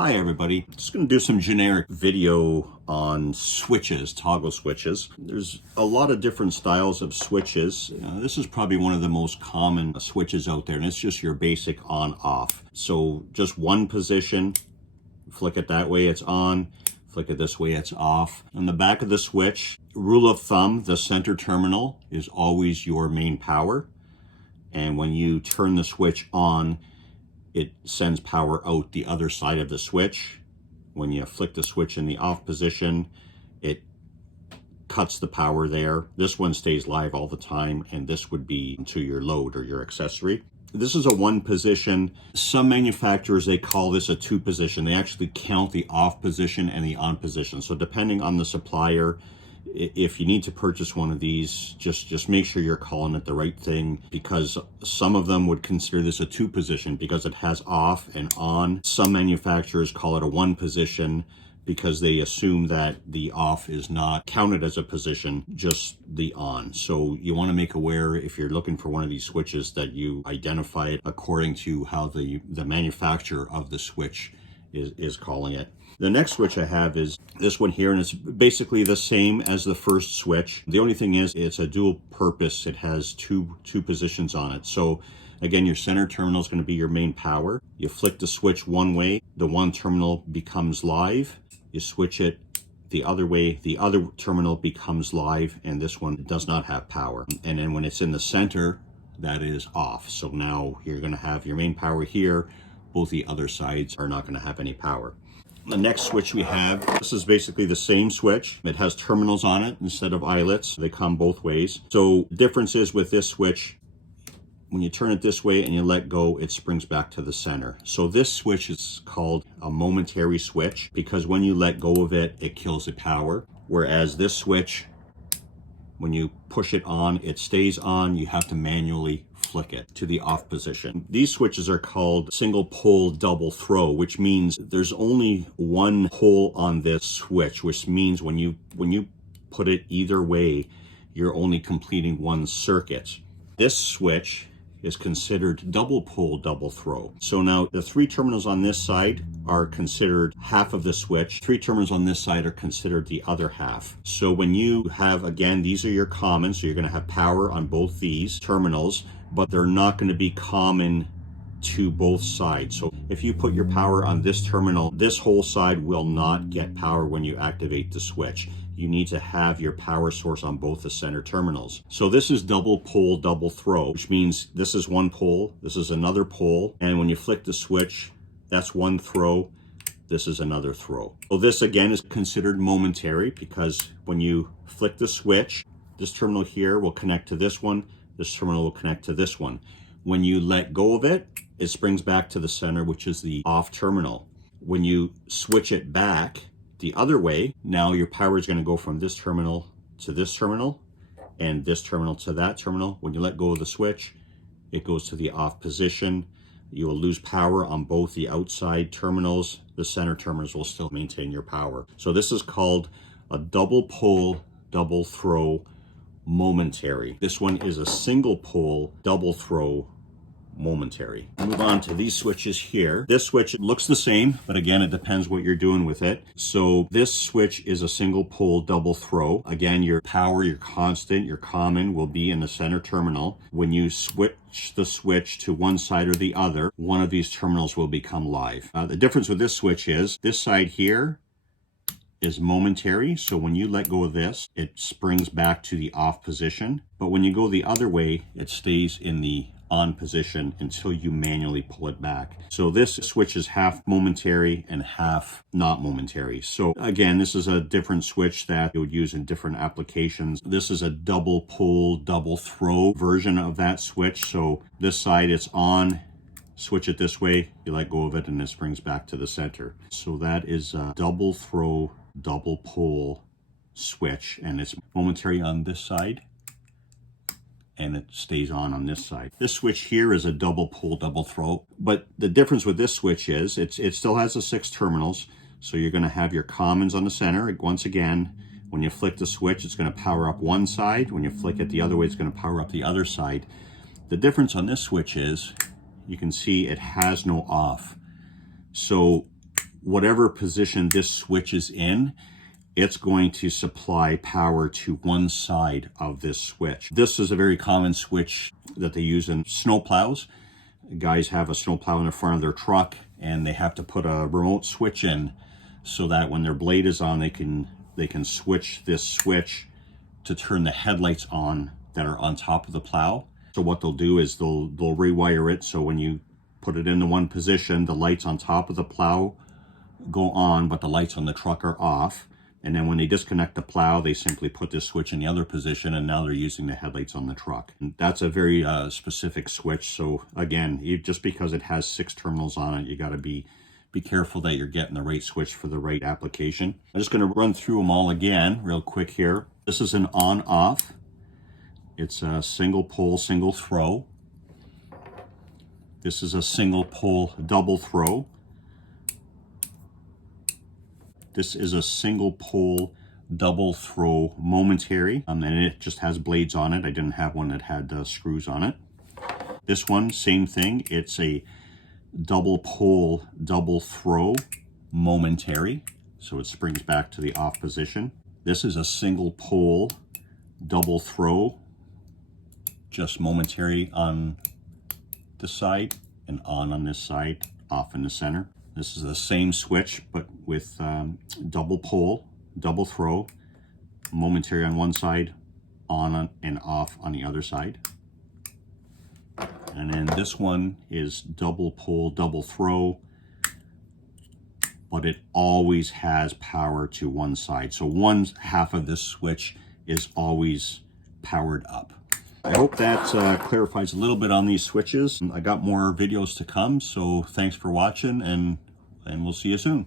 Hi everybody, just going to do some generic video on switches, toggle switches. There's a lot of different styles of switches. This is probably one of the most common switches out there, and it's just your basic on-off. So just one position, flick it that way, it's on, flick it this way, it's off. On the back of the switch, rule of thumb, the center terminal is always your main power. And when you turn the switch on, it sends power out the other side of the switch. When you flick the switch in the off position, it cuts the power there. This one stays live all the time, and this would be to your load or your accessory. This is a one position. Some manufacturers, they call this a two position. They actually count the off position and the on position. So depending on the supplier, if you need to purchase one of these, just make sure you're calling it the right thing, because some of them would consider this a two position because it has off and on. Some manufacturers call it a one position because they assume that the off is not counted as a position, just the on. So you want to make aware, if you're looking for one of these switches, that you identify it according to how the manufacturer of the switch is calling it. The next switch I have is this one here, and it's basically the same as the first switch. The only thing is it's a dual purpose. It has two positions on it. So again, your center terminal is going to be your main power. You flick the switch one way, the one terminal becomes live. You switch it the other way, the other terminal becomes live, and this one does not have power. And then when it's in the center, that is off. So now you're going to have your main power here. Both the other sides are not going to have any power. The next switch we have, this is basically the same switch. It has terminals on it instead of eyelets. They come both ways. So the difference is with this switch, when you turn it this way and you let go, it springs back to the center. So this switch is called a momentary switch because when you let go of it, it kills the power. Whereas this switch, when you push it on, it stays on. You have to manually flick it to the off position. These switches are called single pole double throw, which means there's only one pole on this switch, which means when you put it either way, you're only completing one circuit. This switch is considered double pole double throw. So now the three terminals on this side are considered half of the switch. Three terminals on this side are considered the other half. So when you have, again, these are your common, so you're going to have power on both these terminals, but they're not going to be common to both sides. So if you put your power on this terminal, this whole side will not get power when you activate the switch. You need to have your power source on both the center terminals. So this is double pole double throw, which means this is one pole, this is another pole, and when you flick the switch, that's one throw, this is another throw. So this again is considered momentary because when you flick the switch, this terminal here will connect to this one, this terminal will connect to this one. When you let go of it, it springs back to the center, which is the off terminal. When you switch it back the other way, now your power is going to go from this terminal to this terminal and this terminal to that terminal. When you let go of the switch, it goes to the off position. You will lose power on both the outside terminals. The center terminals will still maintain your power. So this is called a double pole double throw momentary. This one is a single pole double throw momentary. Move on to these switches here. This switch looks the same, but again, it depends what you're doing with it. So this switch is a single pole double throw. Again, your power, your constant, your common will be in the center terminal. When you switch the switch to one side or the other, one of these terminals will become live. The difference with this switch is this side here is momentary. So when you let go of this, it springs back to the off position. But when you go the other way, it stays in the on position until you manually pull it back. So this switch is half momentary and half not momentary. So again, this is a different switch that you would use in different applications. This is a double pole, double throw version of that switch. So this side it's on, switch it this way, you let go of it and it springs back to the center. So that is a double throw, double pole switch, and it's momentary on this side and it stays on this side. This switch here is a double pole double throw, but the difference with this switch is it still has the 6 terminals. So you're going to have your commons on the center. Once again, when you flick the switch, it's going to power up one side. When you flick it the other way, it's going to power up the other side. The difference on this switch is you can see it has no off. So whatever position this switch is in, it's going to supply power to one side of this switch. This is a very common switch that they use in snow plows. Guys have a snow plow in the front of their truck and they have to put a remote switch in so that when their blade is on, they can switch this switch to turn the headlights on that are on top of the plow. So what they'll do is they'll rewire it so when you put it in the one position, the lights on top of the plow go on, but the lights on the truck are off. And then when they disconnect the plow, they simply put this switch in the other position, and now they're using the headlights on the truck. And that's a very specific switch. So again, just because it has 6 terminals on it, you got to be careful that you're getting the right switch for the right application. I'm just going to run through them all again real quick here. This is an on-off. It's a single pole, single throw. This is a single pole, double throw. This is a single pole, double throw momentary, and it just has blades on it. I didn't have one that had screws on it. This one, same thing. It's a double pole, double throw momentary, so it springs back to the off position. This is a single pole, double throw, just momentary on this side and on this side, off in the center. This is the same switch, but with double pole, double throw, momentary on one side, on and off on the other side. And then this one is double pole, double throw, but it always has power to one side. So one half of this switch is always powered up. I hope that clarifies a little bit on these switches. I got more videos to come, so thanks for watching, and we'll see you soon.